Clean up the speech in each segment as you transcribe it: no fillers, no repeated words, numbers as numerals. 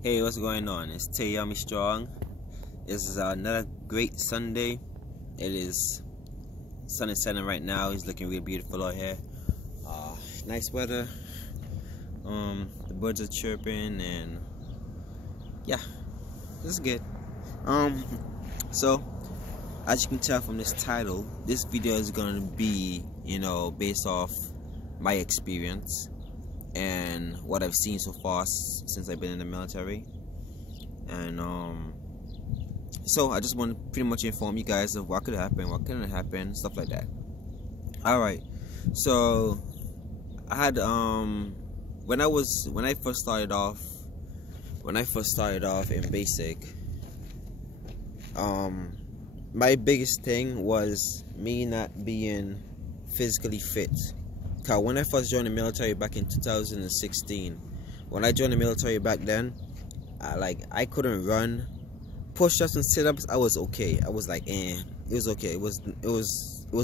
Hey, what's going on? It's Tayami Strong. This is another great Sunday. It is sun is setting right now. It's looking really beautiful out here. Nice weather. The birds are chirping, and yeah, this is good. So as you can tell from this title, this video is gonna be, based off my experience and what I've seen so far since I've been in the military. And so I just want to pretty much inform you guys of what could happen, what couldn't happen, stuff like that. Alright, so I had when I first started off in basic, my biggest thing was me not being physically fit. Cause when I first joined the military back in 2016, when I joined the military back then, I couldn't run, push-ups and sit-ups. I was okay. I was like, it was okay. It was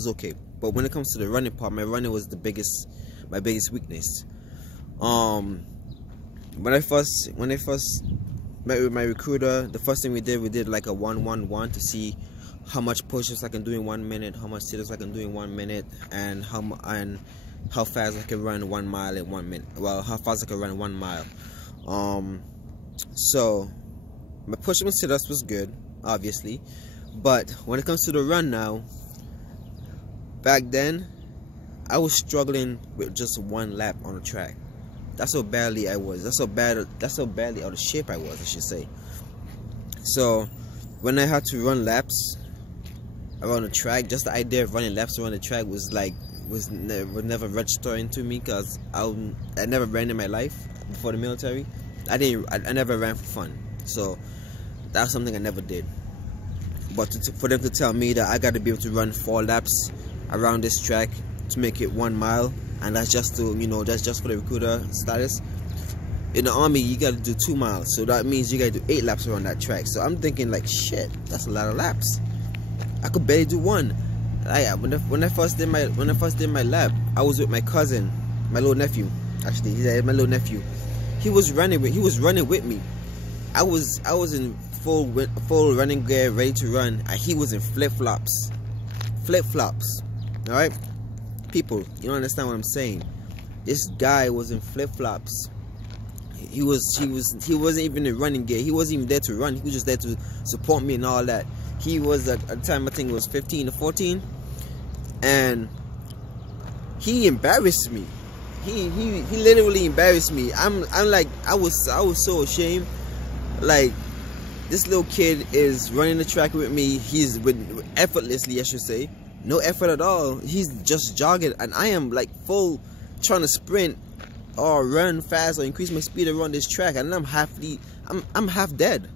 okay. But when it comes to the running part, my running was my biggest weakness. When I first met with my recruiter, the first thing we did like a 1-1-1 to see how much push-ups I can do in 1 minute, how much sit-ups I can do in 1 minute, and how fast I can run 1 mile in 1 minute. Well, how fast I can run 1 mile. So my push-ups and sit-ups was good, obviously, but when it comes to the run now, back then I was struggling with just 1 lap on the track. That's how badly I was. That's how badly out of shape I was, I should say. So when I had to run laps around the track, just the idea of running laps around the track was never registering to me, because I never ran in my life before the military. I never ran for fun, so that's something I never did. But for them to tell me that I got to be able to run 4 laps around this track to make it 1 mile, and that's just for the recruiter status. In the army, you got to do 2 miles, so that means you got to do 8 laps around that track. So I'm thinking like, shit, that's a lot of laps. I could barely do 1. When I first did my lap, I was with my cousin, my little nephew. Actually, he's my little nephew. He was running with me. I was in full running gear, ready to run, and he was in flip-flops. All right, people, you don't understand what I'm saying. This guy was in flip-flops. He wasn't even in running gear. He wasn't even there to run. He was just there to support me and all that. He was at the time, I think it was 15 or 14, and he embarrassed me. He literally embarrassed me. I'm like, I was so ashamed. Like, this little kid is running the track with me. He's effortlessly, I should say, no effort at all. He's just jogging, and I am like full trying to sprint or run fast or increase my speed around this track, and I'm half dead.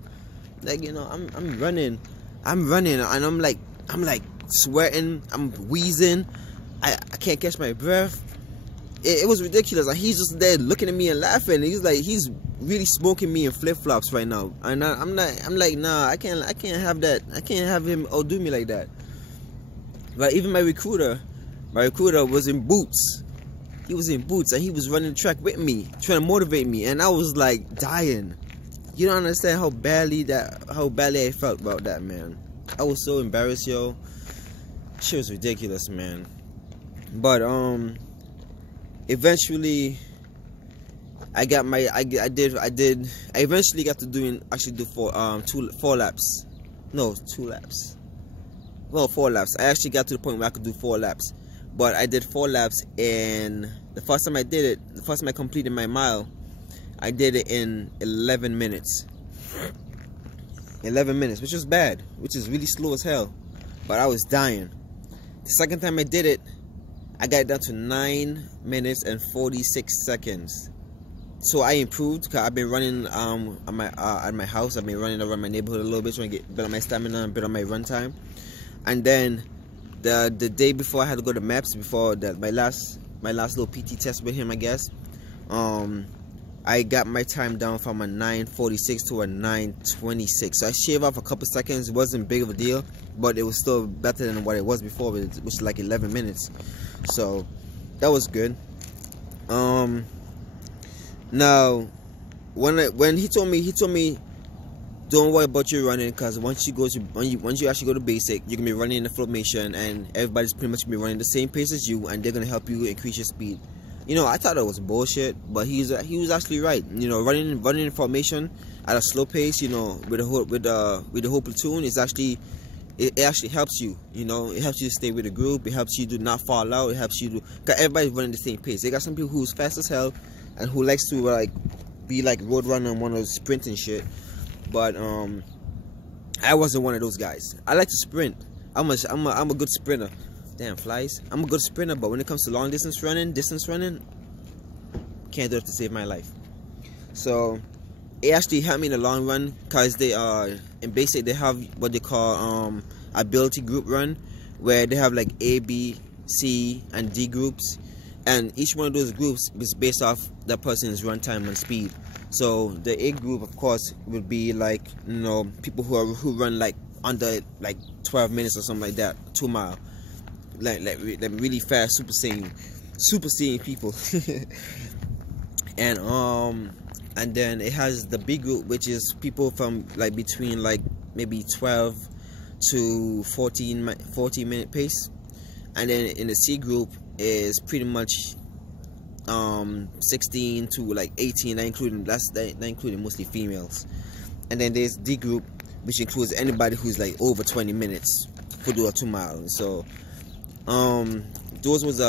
Like, I'm running, and I'm like sweating, I'm wheezing, I can't catch my breath. It was ridiculous. Like, he's just there looking at me and laughing. He's really smoking me in flip-flops right now, and I'm like, nah, I can't have that. I can't have him outdo me like that. But even my recruiter was in boots. He was in boots, and he was running the track with me, trying to motivate me, and I was like dying. You don't understand how badly I felt about that, man. I was so embarrassed, yo. Shit was ridiculous, man. But eventually I eventually got to do 4 laps. No, 2 laps. Well, 4 laps. I actually got to the point where I could do 4 laps. But I did 4 laps, and the first time I completed my mile, I did it in 11 minutes. 11 minutes, which was bad, which is really slow as hell. But I was dying. The second time I did it, I got it down to 9 minutes and 46 seconds. So I improved, because I've been running at my house. I've been running around my neighborhood a little bit, trying to get better my stamina and better my run time. And then the day before I had to go to MEPS, before my last little PT test with him, I guess, I got my time down from a 9:46 to a 9:26. So I shaved off a couple seconds. It wasn't big of a deal, but it was still better than what it was before, which was like 11 minutes. So that was good. Now, when he told me don't worry about your running, because once you actually go to basic, you're gonna be running in the formation, and everybody's pretty much gonna be running the same pace as you, and they're gonna help you increase your speed. You know, I thought that was bullshit, but he was actually right. You know, running in formation at a slow pace, you know, with the whole platoon is actually it actually helps you. You know, it helps you to stay with the group. It helps you to not fall out. It helps you to, cause everybody's running the same pace. They got some people who's fast as hell and who likes to like be like road runner and want to sprint and shit. But I wasn't one of those guys. I like to sprint. I'm a good sprinter. Damn flies. I'm a good sprinter, but when it comes to long distance running, can't do it to save my life. So it actually helped me in the long run, because they in basic they have what they call ability group run, where they have like A, B, C, and D groups, and each one of those groups is based off that person's run time and speed. So the A group, of course, would be like, you know, people who run like under like 12 minutes or something like that, 2 mile, like really fast, super saiyan people. And then it has the B group, which is people from like between like maybe 12 to 14 minute pace, and then in the C group is pretty much 16 to like 18, that including mostly females. And then there's D group, which includes anybody who's like over 20 minutes for do a 2 mile. So those was the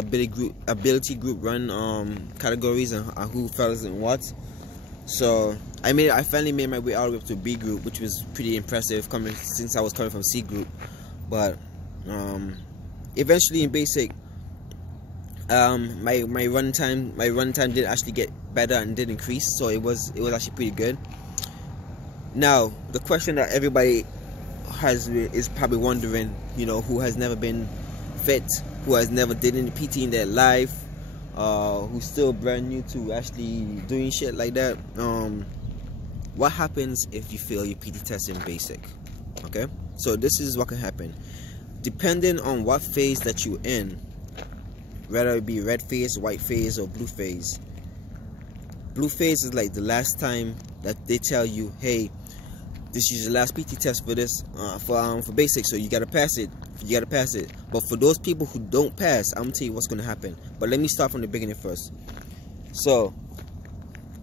ability group run categories, and who fellas and what. So I finally made my way all the way up to B group, which was pretty impressive since I was coming from C group. But eventually in basic, my run time did actually get better and did increase, so it was actually pretty good. Now the question that everybody is probably wondering, you know, who has never been fit, who has never did any PT in their life, who's still brand new to actually doing shit like that, what happens if you fail your PT test in basic? Okay, so this is what can happen depending on what phase that you're in, whether it be red phase, white phase, or blue phase. Blue phase is like the last time that they tell you, hey, this is your last PT test for this for basic, so you gotta pass it. But for those people who don't pass, I'm gonna tell you what's gonna happen. But let me start from the beginning first. So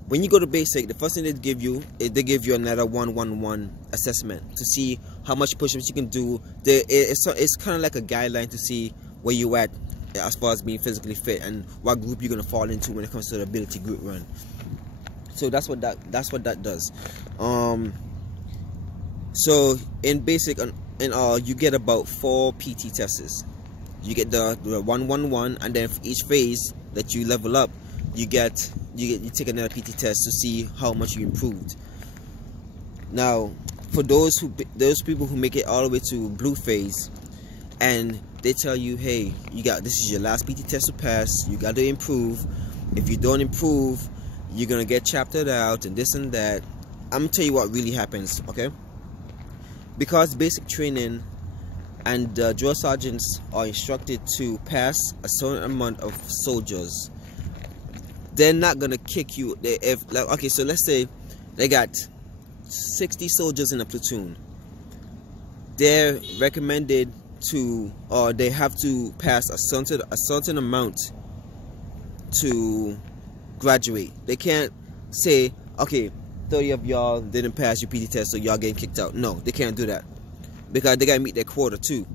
when you go to basic, the first thing they give you is they give you another 1-1-1 assessment to see how much push-ups you can do. It's kind of like a guideline to see where you at as far as being physically fit and what group you're gonna fall into when it comes to the ability group run. So that's what that does. So in basic, you get about 4 PT tests. You get the 1-1-1, and then for each phase that you level up, you take another PT test to see how much you improved. Now, for those people who make it all the way to blue phase, and they tell you, hey, this is your last PT test to pass, you got to improve. If you don't improve, you're gonna get chaptered out and this and that. I'm gonna tell you what really happens, okay? Because basic training and drill sergeants are instructed to pass a certain amount of soldiers, they're not gonna kick you. Okay, so let's say they got 60 soldiers in a platoon. They're recommended to, or they have to pass a certain amount to graduate. They can't say, okay, 30 of y'all didn't pass your PT test, so y'all getting kicked out. No, they can't do that, because they gotta meet their quota too,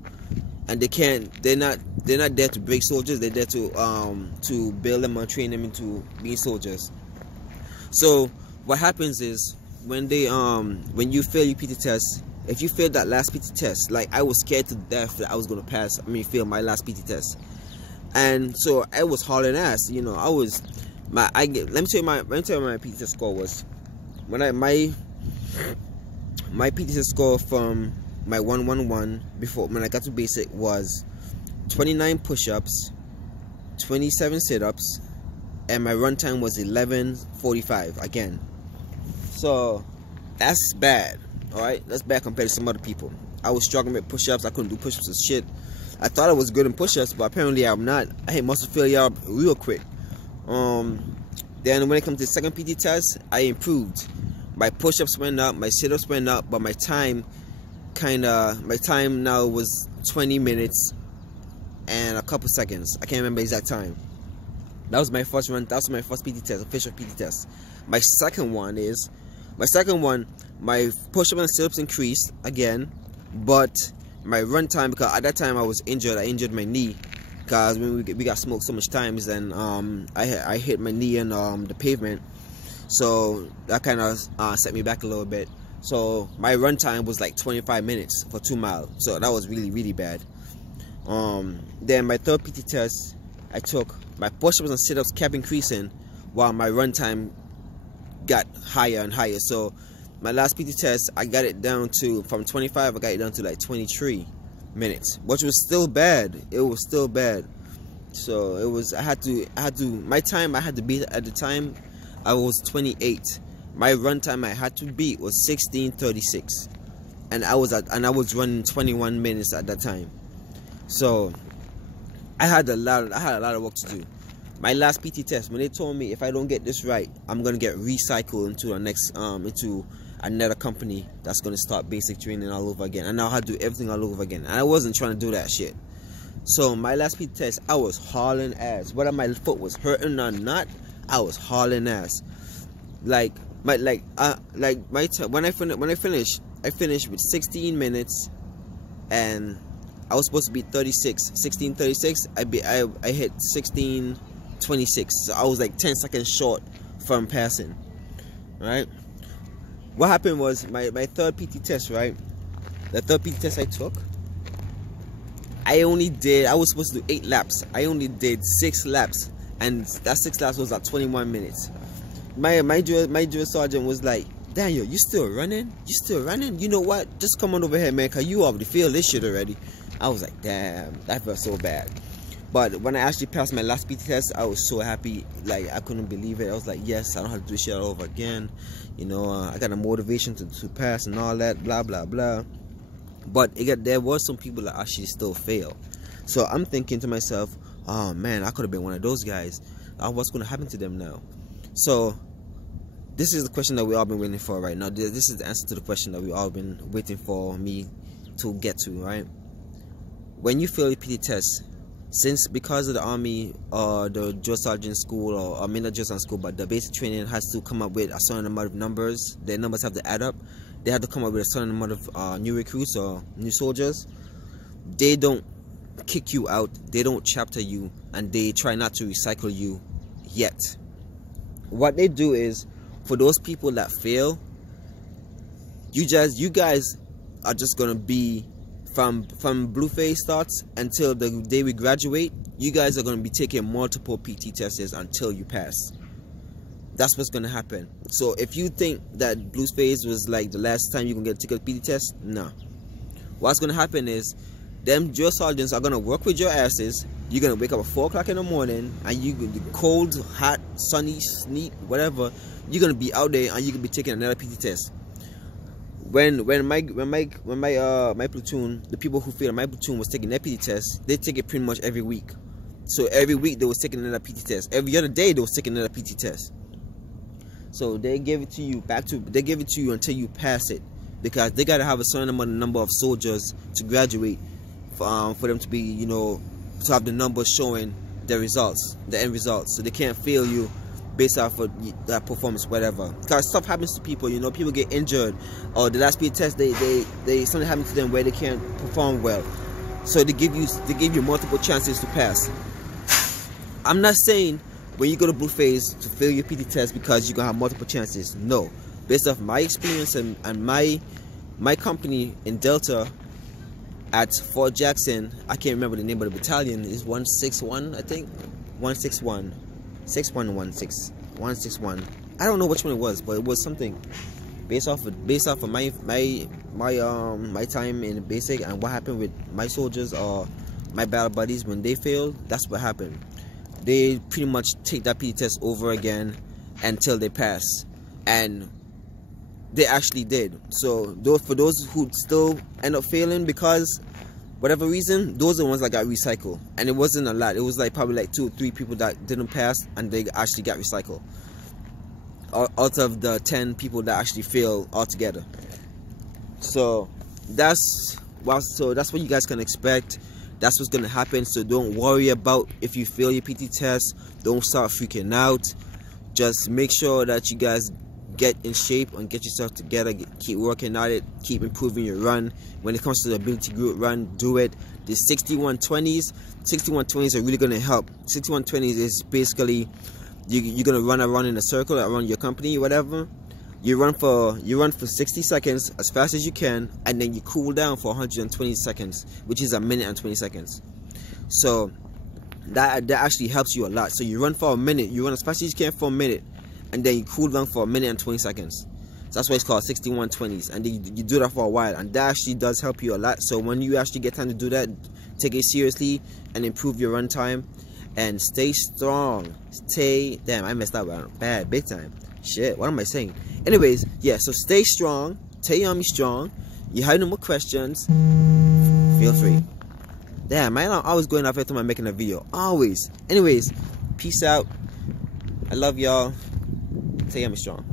and they're not there to break soldiers. They're there to build them and train them into being soldiers. So what happens is when you fail your PT test, if you fail that last PT test, like I was scared to death that I was gonna fail my last PT test, and so I was hauling ass. You know, let me tell you my PT test score was. My PT test score from my 1-1-1 before when I got to basic was 29 push-ups, 27 sit-ups, and my run time was 11:45 again. So that's bad. Alright, that's bad compared to some other people. I was struggling with push-ups. I couldn't do push-ups and shit. I thought I was good in push-ups, but apparently I'm not. I hit muscle failure real quick. Then when it comes to the second PT test, I improved. My push-ups went up, my sit-ups went up, but my time now was 20 minutes and a couple seconds. I can't remember the exact time. That was my first run. That was my first PT test, official PT test. My second one, my push-ups and sit-ups increased again, but my run time, because at that time I was injured. I injured my knee because when we got smoked so much times, and I hit my knee in the pavement, so that kind of set me back a little bit. So my run time was like 25 minutes for 2 miles, so that was really bad. Then my third PT test I took, my push-ups and sit-ups kept increasing while my run time got higher and higher. So my last PT test, I got it down to, from 25, I got it down to like 23 minutes, which was still bad. It was still bad. So it was, my time I had to beat at the time, I was 28. My run time I had to beat was 16:36, and I was running 21 minutes at that time. So I had a lot of work to do. My last PT test, when they told me if I don't get this right, I'm gonna get recycled into the next into another company that's gonna start basic training all over again, and now I had to do everything all over again, and I wasn't trying to do that shit. So my last PT test, I was hauling ass. Whether my foot was hurting or not, I was hauling ass. When I finished, I finished with 16 minutes, and I was supposed to be 16:36. I hit 16:26. So I was like 10 seconds short from passing. Right? What happened was my third PT test, right? The third PT test I took, I was supposed to do 8 laps. I only did 6 laps, and that 6 laps was at 21 minutes. My drill sergeant was like, "Daniel, you still running? You still running? You know what? Just come on over here, man, cause you already feel this shit already." I was like, damn, that felt so bad. But when I actually passed my last PT test, I was so happy. Like, I couldn't believe it. I was like, yes, I don't have to do this shit all over again. You know, I got a motivation to pass and all that, blah blah blah. But there was some people that actually still fail. So I'm thinking to myself, oh man, I could have been one of those guys. What's going to happen to them now? So this is the question that we all been waiting for right now. This is the answer to the question that we all been waiting for me to get to, right? When you fail your PT test, because of the army or the drill sergeant school, or I mean not drill sergeant school, but the basic training has to come up with a certain amount of numbers. Their numbers have to add up. They have to come up with a certain amount of new recruits or new soldiers. They don't kick you out. They don't chapter you, and they try not to recycle you yet. What they do is, for those people that fail, you guys are just gonna be from blue phase starts until the day we graduate. You guys are gonna be taking multiple PT tests until you pass. That's what's gonna happen. So if you think that blue phase was like the last time you can take a PT test, no. What's gonna happen is, them drill sergeants are gonna work with your asses. You're gonna wake up at 4 o'clock in the morning, and you gonna be cold, hot, sunny, sleet, whatever. You're gonna be out there, and you gonna be taking another PT test. When my platoon, the people who failed my platoon was taking their PT test, they take it pretty much every week. So every week they was taking another PT test. Every other day they was taking another PT test. So they give it to you until you pass it, because they gotta have a certain number of soldiers to graduate for them to be, you know, to have the numbers showing the results, the end results. So they can't fail you based off of that performance, whatever. Because stuff happens to people, you know, people get injured, or the last PT test they something happens to them where they can't perform well. So they give you multiple chances to pass. I'm not saying when you go to blue phase to fail your PT test because you're gonna have multiple chances. No. Based off my experience and my company in Delta at Fort Jackson, I can't remember the name of the battalion, is 161, I think. 161. 6116 161. I don't know which one it was, but it was something based off of my time in basic and what happened with my soldiers or my battle buddies when they failed. That's what happened. They pretty much take that PT test over again until they pass, and they actually did. So for those who still end up failing because whatever reason, those are the ones that got recycled. And it wasn't a lot. It was like probably like 2 or 3 people that didn't pass, and they actually got recycled. out of the 10 people that actually fail altogether. So that's what you guys can expect. That's what's gonna happen. So don't worry about if you fail your PT test. Don't start freaking out. Just make sure that you guys get in shape and get yourself together. Keep working at it. Keep improving your run. When it comes to the ability group run, do it. The 6120s are really gonna help. 6120s is basically you're gonna run around in a circle around your company, whatever. You run for 60 seconds as fast as you can, and then you cool down for 120 seconds, which is a minute and 20 seconds. So that actually helps you a lot. So you run for a minute, you run as fast as you can for a minute, and then you cool down for a minute and 20 seconds. So that's why it's called 6120s, and then you do that for a while, and that actually does help you a lot. So when you actually get time to do that, take it seriously and improve your run time, and stay strong. Damn, I messed up bad, big time. Shit, what am I saying? Anyways, yeah, so stay strong. Stay strong. You have no more questions, feel free. Damn, man, I'm always going off every time I'm making a video. Always. Anyways, peace out. I love y'all. Stay strong.